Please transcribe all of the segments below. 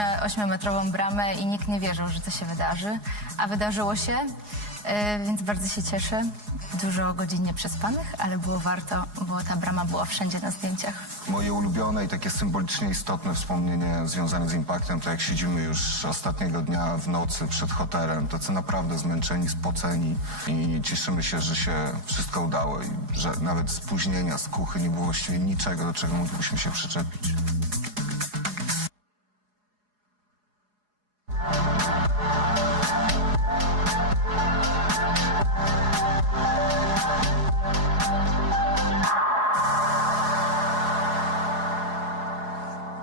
8-metrową bramę i nikt nie wierzył, że to się wydarzy, a wydarzyło się, więc bardzo się cieszę. Dużo godzin nieprzespanych, ale było warto, bo ta brama była wszędzie na zdjęciach. Moje ulubione i takie symbolicznie istotne wspomnienie związane z Impactem, to jak siedzimy już ostatniego dnia w nocy przed hotelem, tacy naprawdę zmęczeni, spoceni i cieszymy się, że się wszystko udało i że nawet spóźnienia, skuchy nie było właściwie niczego, do czego moglibyśmy się przyczepić.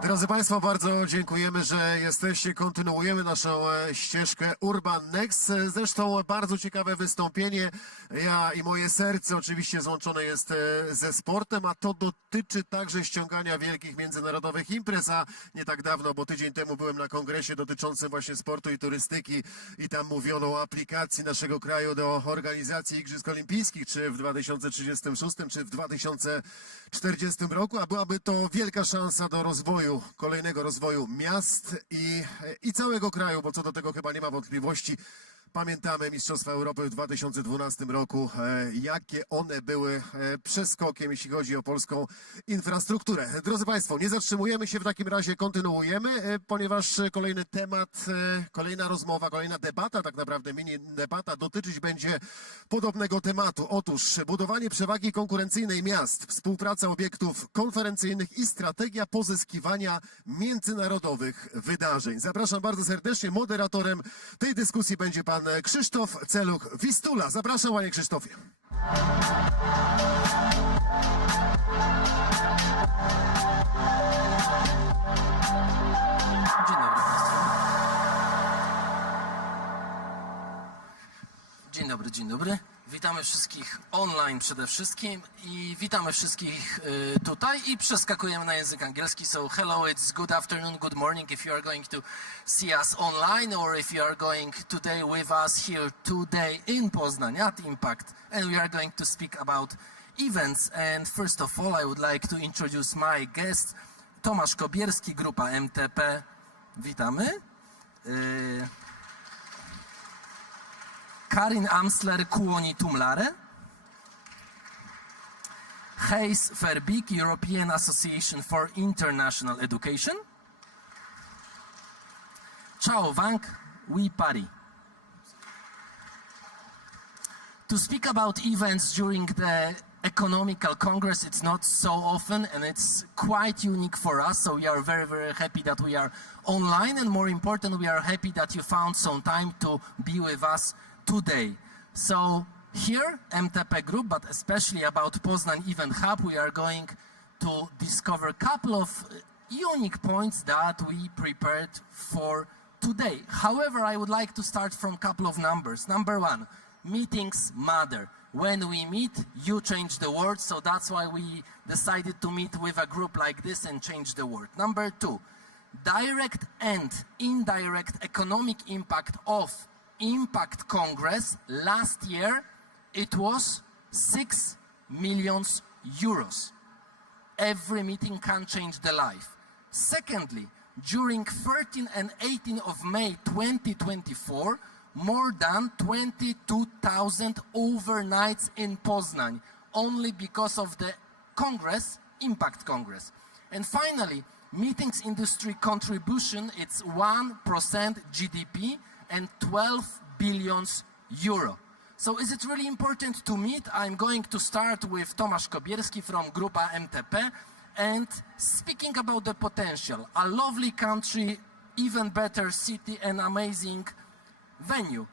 Drodzy Państwo, bardzo dziękujemy, że jesteście. Kontynuujemy naszą ścieżkę Urban Next. Zresztą bardzo ciekawe wystąpienie. Ja i moje serce oczywiście złączone jest ze sportem, a to dotyczy także ściągania wielkich międzynarodowych imprez. A nie tak dawno, bo tydzień temu byłem na kongresie dotyczącym właśnie sportu i turystyki i tam mówiono o aplikacji naszego kraju do organizacji Igrzysk Olimpijskich, czy w 2036, czy w 2040 roku, a byłaby to wielka szansa do rozwoju, kolejnego rozwoju miast i całego kraju, bo co do tego chyba nie ma wątpliwości. Pamiętamy Mistrzostwa Europy w 2012 roku, jakie one były przeskokiem, jeśli chodzi o polską infrastrukturę. Drodzy Państwo, nie zatrzymujemy się, w takim razie kontynuujemy, ponieważ kolejny temat, kolejna rozmowa, kolejna debata, tak naprawdę mini debata dotyczyć będzie podobnego tematu. Otóż budowanie przewagi konkurencyjnej miast, współpraca obiektów konferencyjnych i strategia pozyskiwania międzynarodowych wydarzeń. Zapraszam bardzo serdecznie. Moderatorem tej dyskusji będzie pan Krzysztof Celuch-Wistula. Zapraszam, panie Krzysztofie. Dzień dobry Państwu. Dzień dobry. Witamy wszystkich online przede wszystkim i witamy wszystkich tutaj i przeskakujemy na język angielski. So hello, it's good afternoon, good morning if you are going to see us online or if you are going today with us here today in Poznań at Impact, and we are going to speak about events. And first of all, I would like to introduce my guest, Tomasz Kobierski, grupa MTP. Witamy. Karin Amsler, Kuoni Tumlare. Hayes Verbik, European Association for International Education. Chao Wang, Wei Pari. To speak about events during the Economical Congress, it's not so often and it's quite unique for us, so we are very, very happy that we are online, and more important, we are happy that you found some time to be with us today. So here, MTP Group, but especially about Poznań Event Hub, we are going to discover a couple of unique points that we prepared for today. However, I would like to start from a couple of numbers. Number one, meetings matter. When we meet, you change the world, so that's why we decided to meet with a group like this and change the world. Number two, direct and indirect economic impact of Impact Congress last year, it was 6 million euros. Every meeting can change the life. Secondly, during 13 and 18 of May 2024, more than 22,000 overnights in Poznań, only because of the Congress, Impact Congress. And finally, meetings industry contribution, it's 1% GDP, and 12 billion euro. So is it really important to meet? I'm going to start with Tomasz Kobierski from Grupa MTP, and speaking about the potential, a lovely country, even better city, and amazing venue.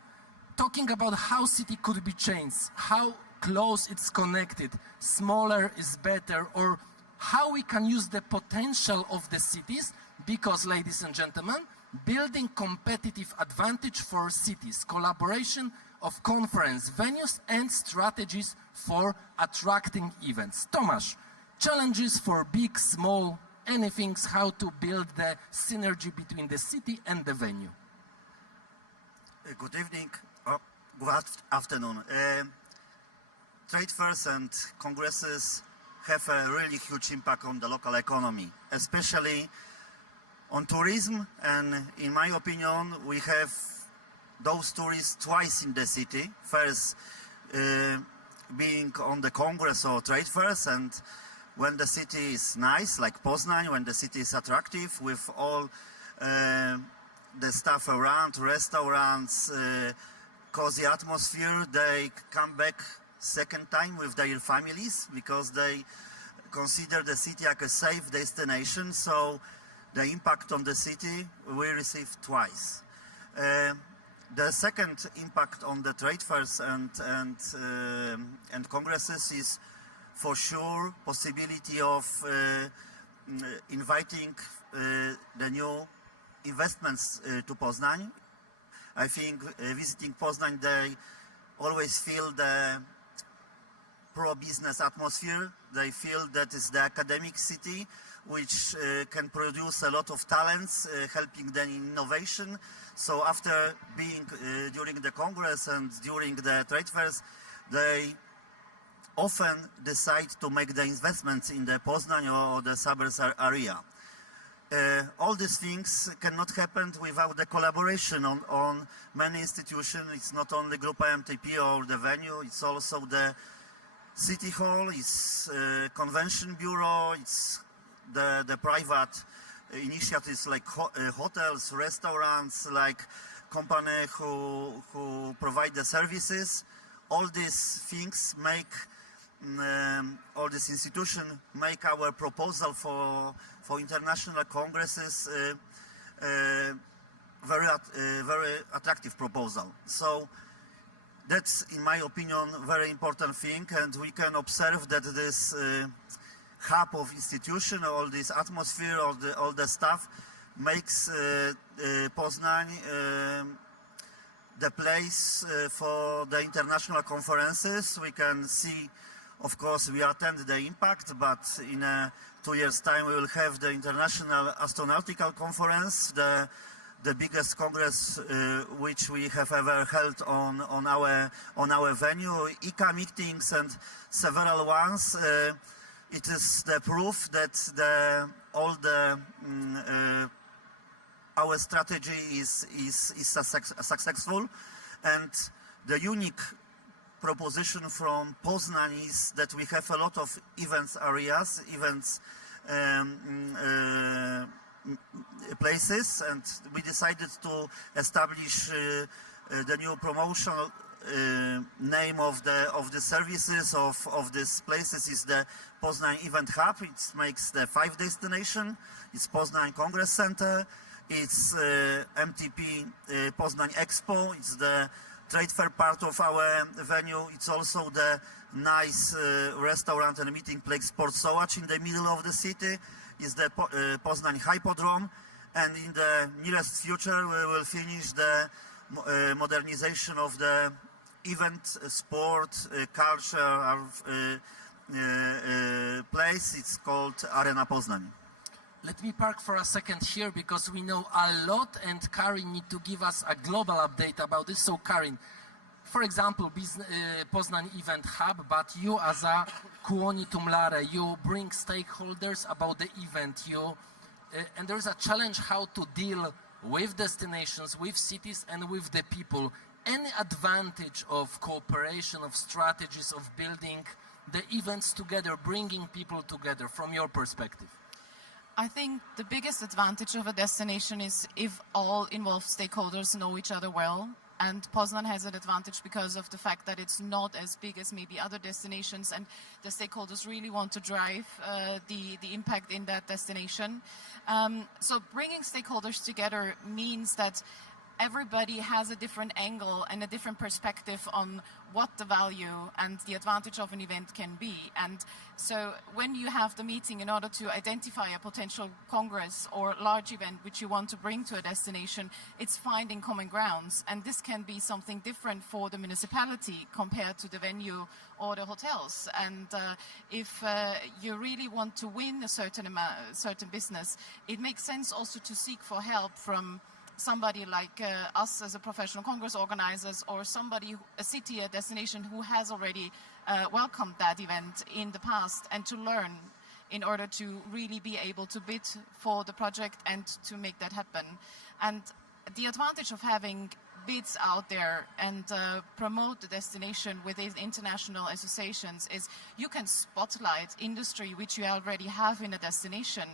Talking about how city could be changed, how close it's connected, smaller is better, or how we can use the potential of the cities, because, ladies and gentlemen, building competitive advantage for cities, collaboration of conference venues and strategies for attracting events. Tomasz, challenges for big, small, anything, how to build the synergy between the city and the venue. Good evening, or good afternoon. Trade fairs and congresses have a really huge impact on the local economy, especially On tourism, and in my opinion, we have those tourists twice in the city. First, being on the congress or trade fairs, and when the city is nice, like Poznań, when the city is attractive with all the stuff around, restaurants, cozy atmosphere, they come back second time with their families because they consider the city like a safe destination. So the impact on the city we receive twice. The second impact on the trade fairs and congresses is for sure possibility of inviting the new investments to Poznań. I think visiting Poznań, they always feel the pro-business atmosphere. They feel that it's the academic city which can produce a lot of talents, helping them in innovation. So after being during the Congress and during the trade fairs, they often decide to make the investments in the Poznań or the suburbs area. All these things cannot happen without the collaboration on many institutions. It's not only Grupa MTP or the venue, it's also the City Hall, it's Convention Bureau, it's the private initiatives like hotels, restaurants, like company who provide the services. All these things make, all these institutions make our proposal for international congresses very attractive proposal. So that's, in my opinion, very important thing, and we can observe that this hub of institution, all this atmosphere, all the stuff, makes Poznań the place for the international conferences. We can see, of course, we attend the Impact, but in 2 years' time we will have the International Astronautical Conference, the biggest congress which we have ever held on our venue. ICA meetings and several ones. It is the proof that our strategy is successful, and the unique proposition from Poznań is that we have a lot of events areas, places, and we decided to establish the new promotional name of the services of these places is the Poznań Event Hub. It makes the 5 destination. It's Poznań Congress Center. It's MTP Poznań Expo. It's the trade fair part of our venue. It's also the nice restaurant and meeting place Port Sołacz in the middle of the city. It's the Poznań Hypodrome. And in the nearest future we will finish the modernization of the event, sport, culture place. It's called Arena Poznań. Let me park for a second here because we know a lot and Karin need to give us a global update about this. So Karin, for example, Poznań Event Hub, but you as a Kuoni Tumlare, you bring stakeholders about the event. And there's a challenge how to deal with destinations, with cities and with the people. Any advantage of cooperation, of strategies, of building the events together, bringing people together from your perspective? I think the biggest advantage of a destination is if all involved stakeholders know each other well. And Poznań has an advantage because of the fact that it's not as big as maybe other destinations, and the stakeholders really want to drive the impact in that destination. So bringing stakeholders together means that everybody has a different angle and a different perspective on what the value and the advantage of an event can be. And so when you have the meeting in order to identify a potential congress or large event which you want to bring to a destination, it's finding common grounds. And this can be something different for the municipality compared to the venue or the hotels. And if you really want to win a certain business, it makes sense also to seek for help from somebody like us as a professional congress organizers, or somebody, a city, a destination who has already welcomed that event in the past, and to learn in order to really be able to bid for the project and to make that happen. And the advantage of having bids out there and promote the destination within international associations is you can spotlight industry which you already have in a destination.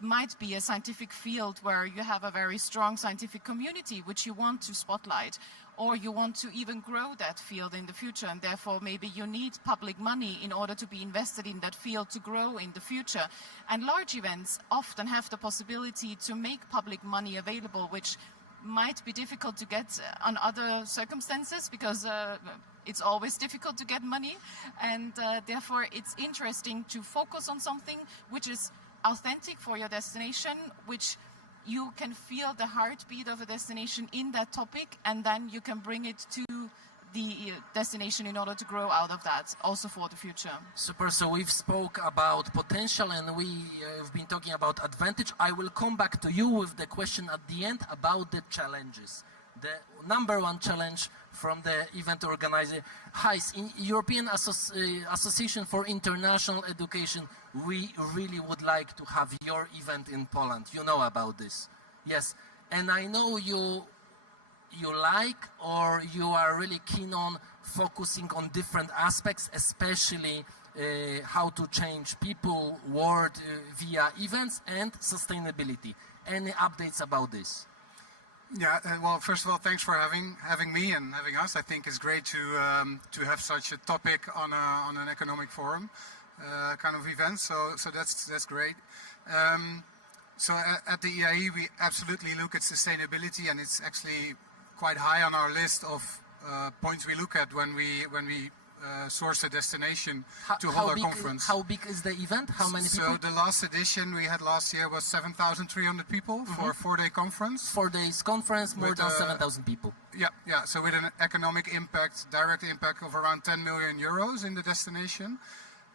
Might be a scientific field where you have a very strong scientific community which you want to spotlight, or you want to even grow that field in the future, and therefore maybe you need public money in order to be invested in that field to grow in the future. And large events often have the possibility to make public money available, which might be difficult to get on other circumstances, because it's always difficult to get money, and therefore it's interesting to focus on something which is authentic for your destination, which you can feel the heartbeat of a destination in that topic, and then you can bring it to the destination in order to grow out of that, also for the future. Super, so we've spoke about potential and we've been talking about advantage. I will come back to you with the question at the end about the challenges. The number one challenge from the event organizer. Heis, in European Association for International Education, we really would like to have your event in Poland. You know about this. Yes, and I know you like, or you are really keen on focusing on different aspects, especially how to change people, world via events and sustainability. Any updates about this? Yeah, well, first of all, thanks for having me and having us. I think it's great to have such a topic on an economic forum kind of event. So that's great. So at the EIE, we absolutely look at sustainability, and it's actually quite high on our list of points we look at when we source a destination to hold our conference. How big is the event? How many people? So the last edition we had last year was 7,300 people for a 4-day conference. 4 days conference, more than 7,000 people. Yeah. So with an economic impact, direct impact of around 10 million euros in the destination.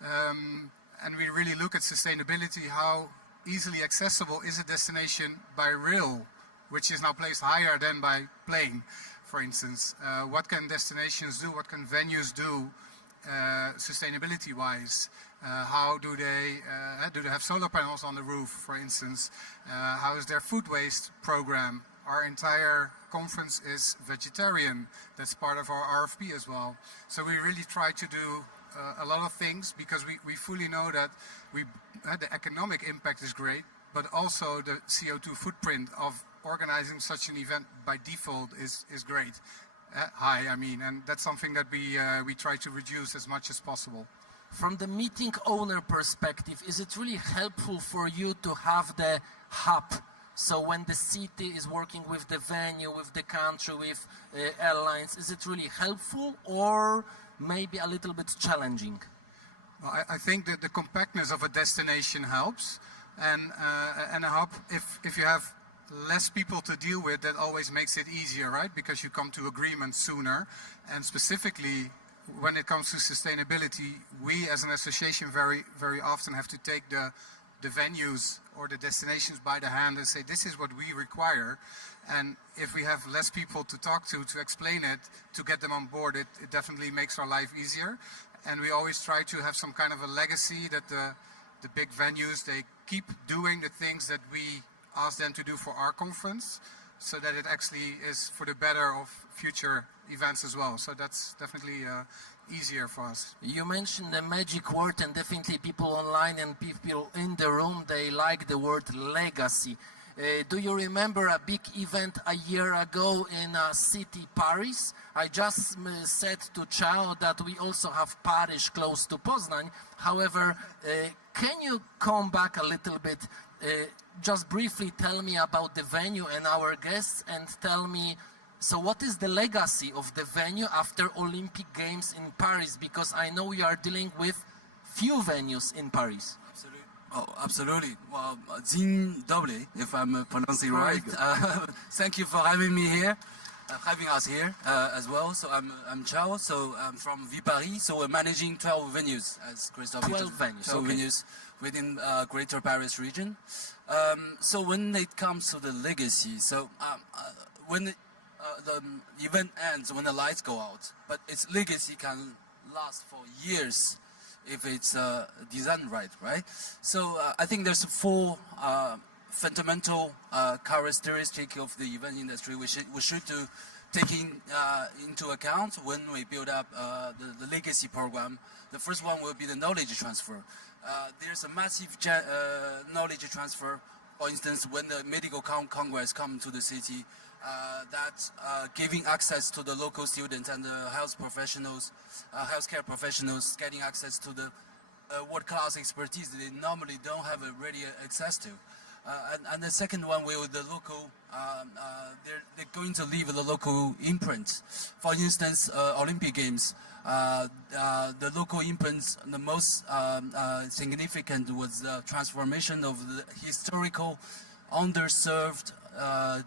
And we really look at sustainability, how easily accessible is a destination by rail, which is now placed higher than by plane, for instance. What can destinations do? What can venues do sustainability-wise? How do they have solar panels on the roof, for instance? How is their food waste program? Our entire conference is vegetarian. That's part of our RFP as well. So we really try to do a lot of things, because we fully know that the economic impact is great, but also the CO2 footprint of organizing such an event by default is great, high, I mean, and that's something that we try to reduce as much as possible. From the meeting owner perspective, is it really helpful for you to have the hub? So when the city is working with the venue, with the country, with airlines, is it really helpful, or maybe a little bit challenging? Well, I think that the compactness of a destination helps, and a hub, if you have less people to deal with, that always makes it easier, right? Because you come to agreement sooner. And specifically when it comes to sustainability, we as an association very, very often have to take the venues or the destinations by the hand and say, this is what we require. And if we have less people to talk to explain it, to get them on board, it definitely makes our life easier. And we always try to have some kind of a legacy that the big venues, they keep doing the things that we ask them to do for our conference, so that it actually is for the better of future events as well. So that's definitely easier for us. You mentioned the magic word, and definitely people online and people in the room, they like the word legacy. Do you remember a big event a year ago in a city, Paris? I just said to Chao that we also have Paris close to Poznań. However, can you come back a little bit? Just briefly tell me about the venue and our guests, and tell me, so what is the legacy of the venue after Olympic Games in Paris? Because I know you are dealing with few venues in Paris. Absolutely. Oh, absolutely. Well, dzień dobry, if I'm pronouncing right. Thank you for having me here, having us here as well. So I'm Chao. So I'm from Paris. So we're managing 12 venues, as Christophe. 12 venues. 12 okay. venues within Greater Paris region. So when it comes to the legacy, so when the event ends, when the lights go out, but its legacy can last for years. if it's designed right? So I think there's 4 fundamental characteristics of the event industry we should do taking into account when we build up the legacy program. The first one will be the knowledge transfer. There's a massive knowledge transfer. For instance, when the medical congress come to the city, that giving access to the local students and the healthcare professionals, getting access to the world-class expertise they normally don't have ready access to. And the second one will the local, they're going to leave the local imprint. For instance, Olympic Games, the local imprints, the most significant was the transformation of the historical underserved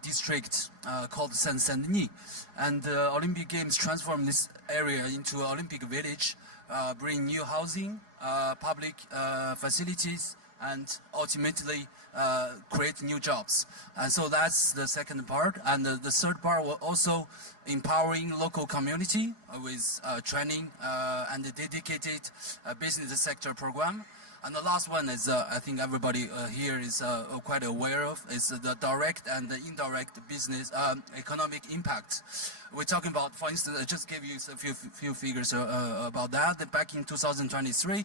district called Saint-Denis. And Olympic Games transformed this area into an Olympic village, bring new housing, public facilities, and ultimately create new jobs. And so that's the second part. And the third part was also empowering local community with training and a dedicated business sector program. And the last one is, I think everybody here is quite aware of, is the direct and the indirect business economic impact. We're talking about, for instance, I just gave you a few figures about that. Back in 2023,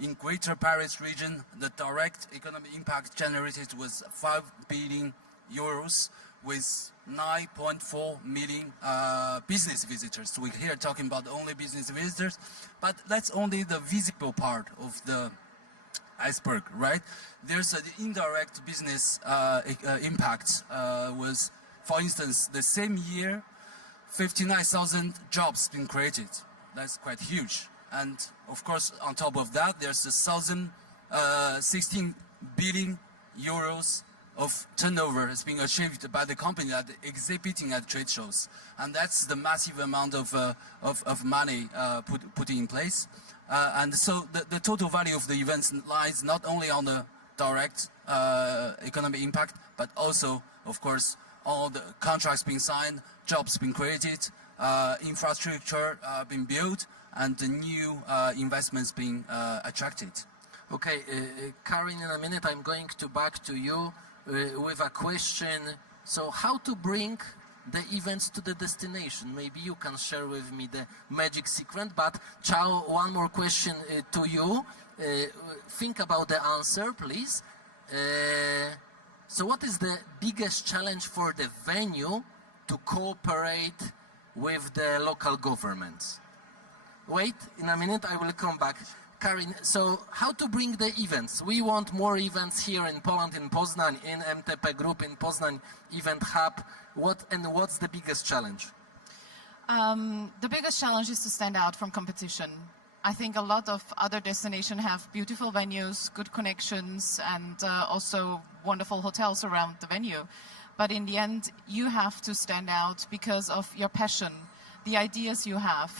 in Greater Paris region, the direct economic impact generated was 5 billion euros with 9.4 million business visitors. So we're here talking about only business visitors, but that's only the visible part of the iceberg, right? There's an indirect business impact was, for instance, the same year, 59,000 jobs been created. That's quite huge. And of course, on top of that, there's 16 billion euros of turnover has been achieved by the company that exhibiting at trade shows. And that's the massive amount of money put in place. And so the total value of the events lies not only on the direct economic impact, but also, of course, all the contracts being signed, jobs being created, infrastructure being built, and the new investments being attracted. Okay, Karin, in a minute I'm going back to you with a question. So how to bring the events to the destination? Maybe you can share with me the magic secret, but Chao, one more question to you. Think about the answer, please. So what is the biggest challenge for the venue to cooperate with the local governments? Wait, in a minute I will come back. Karin, so how to bring the events? We want more events here in Poland, in Poznań, in MTP Group, in Poznań Event Hub. What's the biggest challenge? The biggest challenge is to stand out from competition. I think a lot of other destinations have beautiful venues, good connections, and also wonderful hotels around the venue. But in the end, you have to stand out because of your passion, the ideas you have,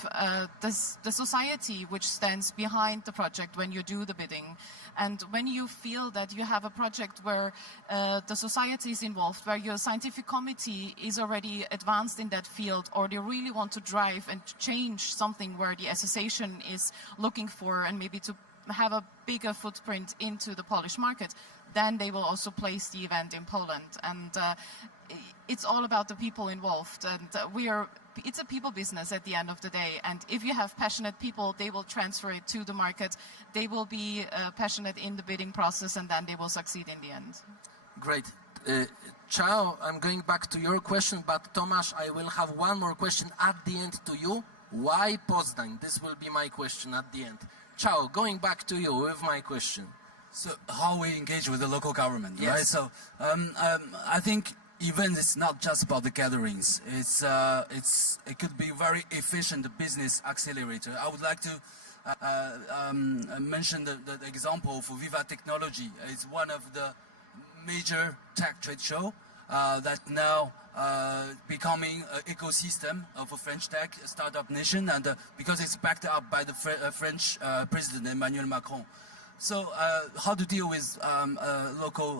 the society which stands behind the project when you do the bidding. And when you feel that you have a project where the society is involved, where your scientific committee is already advanced in that field, or they really want to drive and change something where the association is looking for and maybe to have a bigger footprint into the Polish market, then they will also place the event in Poland. And it's all about the people involved. And it's a people business at the end of the day. And if you have passionate people, they will transfer it to the market. They will be passionate in the bidding process, and then they will succeed in the end. Great. Chao, I'm going back to your question, but Tomasz, I will have one more question at the end to you. Why Poznań? This will be my question at the end. Chao, going back to you with my question. So how we engage with the local government, Yes. right? So I think event is not just about the gatherings. It could be very efficient business accelerator. I would like to mention the example of Viva Technology. It's one of the major tech trade show that now becoming an ecosystem of a French tech startup nation, and because it's backed up by the French President Emmanuel Macron. So how to deal with local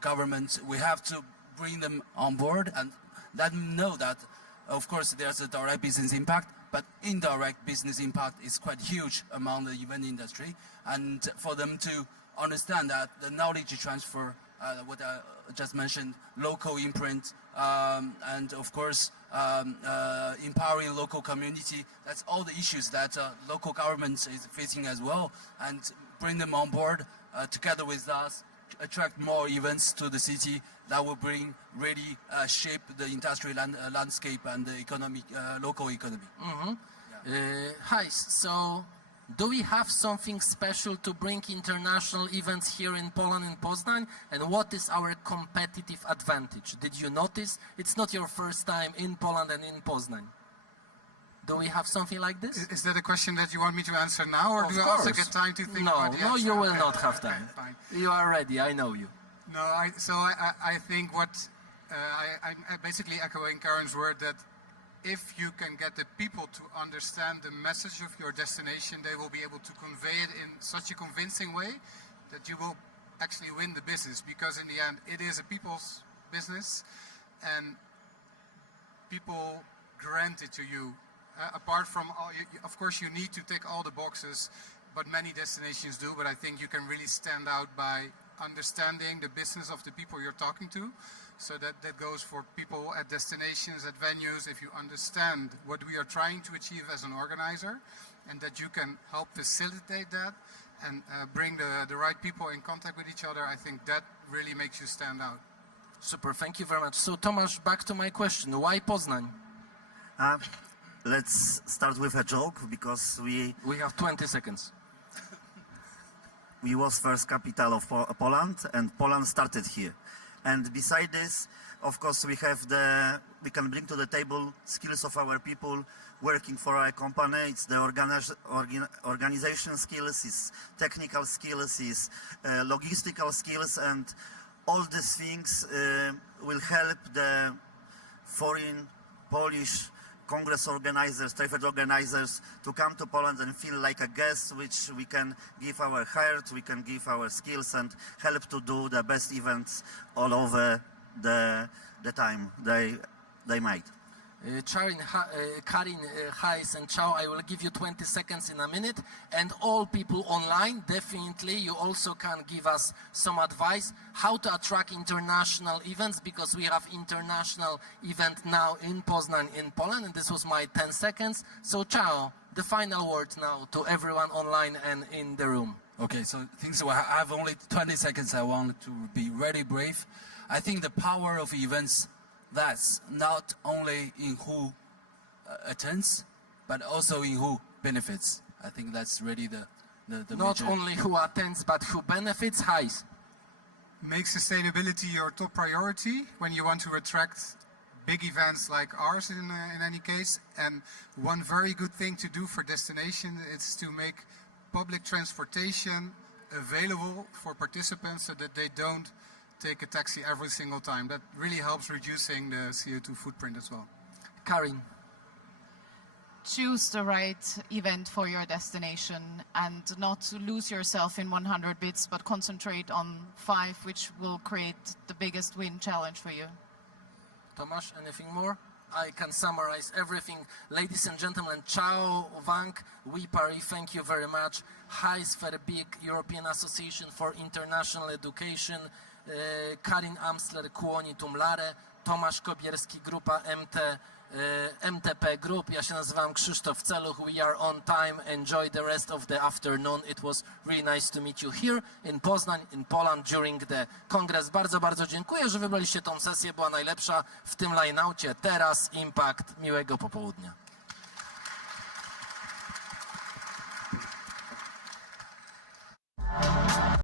government? We have to bring them on board and let them know that, of course, there's a direct business impact, but indirect business impact is quite huge among the event industry. And for them to understand that the knowledge transfer, what I just mentioned, local imprint, and of course empowering local community, that's all the issues that local government is facing as well, and bring them on board together with us, attract more events to the city that will bring really shape the industrial landscape and the economic, local economy. Hi, so do we have something special to bring international events here in Poland, in Poznań? And what is our competitive advantage? Did you notice? It's not your first time in Poland and in Poznań. Do we have something like this? Is that a question that you want me to answer now, or Of do I also course. get time to think No, about the no, answer? you will Okay, not have okay, time. fine. You are ready, I know you. No, I'm basically echoing Karen's word that if you can get the people to understand the message of your destination, they will be able to convey it in such a convincing way that you will actually win the business, because in the end it is a people's business and people grant it to you. Apart from all, of course you need to tick all the boxes, but many destinations do, but I think you can really stand out by understanding the business of the people you're talking to. So that goes for people at destinations, at venues. If you understand what we are trying to achieve as an organizer, and that you can help facilitate that and bring the right people in contact with each other, I think that really makes you stand out. Super, thank you very much. So Tomasz, back to my question. Why Poznań? Let's start with a joke, because We have 20 seconds. we was first capital of Poland, and Poland started here. And beside this, of course, we can bring to the table skills of our people working for our company. It's the organization skills, it's technical skills, it's logistical skills, and all these things will help the foreign Polish Congress organizers, trade organizers to come to Poland and feel like a guest, which we can give our heart, we can give our skills, and help to do the best events all over the time they made. Karin, Hais and Chow, I will give you 20 seconds in a minute, and all people online, definitely you also can give us some advice how to attract international events, because we have international event now in Poznań, in Poland, and this was my 10 seconds. So Chow, the final word now to everyone online and in the room. Okay, so I have only 20 seconds. I want to be really brave. I think the power of events, that's not only in who attends, but also in who benefits. I think that's really the Not major. only who attends, but who benefits. Hais. Make sustainability your top priority when you want to attract big events like ours in any case. And one very good thing to do for destination is to make public transportation available for participants so that they don't take a taxi every single time. That really helps reducing the CO2 footprint as well. Karin. Choose the right event for your destination and not to lose yourself in 100 bits, but concentrate on 5, which will create the biggest win challenge for you. Tomasz, anything more? I can summarize everything. Ladies and gentlemen, Ciao, Wang, Wipari, thank you very much. Hais Verbig, European Association for International Education, Karin Amsler, Kłoni Tumlare, Tomasz Kobierski, Grupa MTP Group. Ja się nazywam Krzysztof Celuch. We are on time. Enjoy the rest of the afternoon. It was really nice to meet you here in Poznań, in Poland during the Congress. Bardzo, bardzo dziękuję, że wybraliście tą sesję. Była najlepsza w tym line-aucie. Teraz Impact. Miłego popołudnia.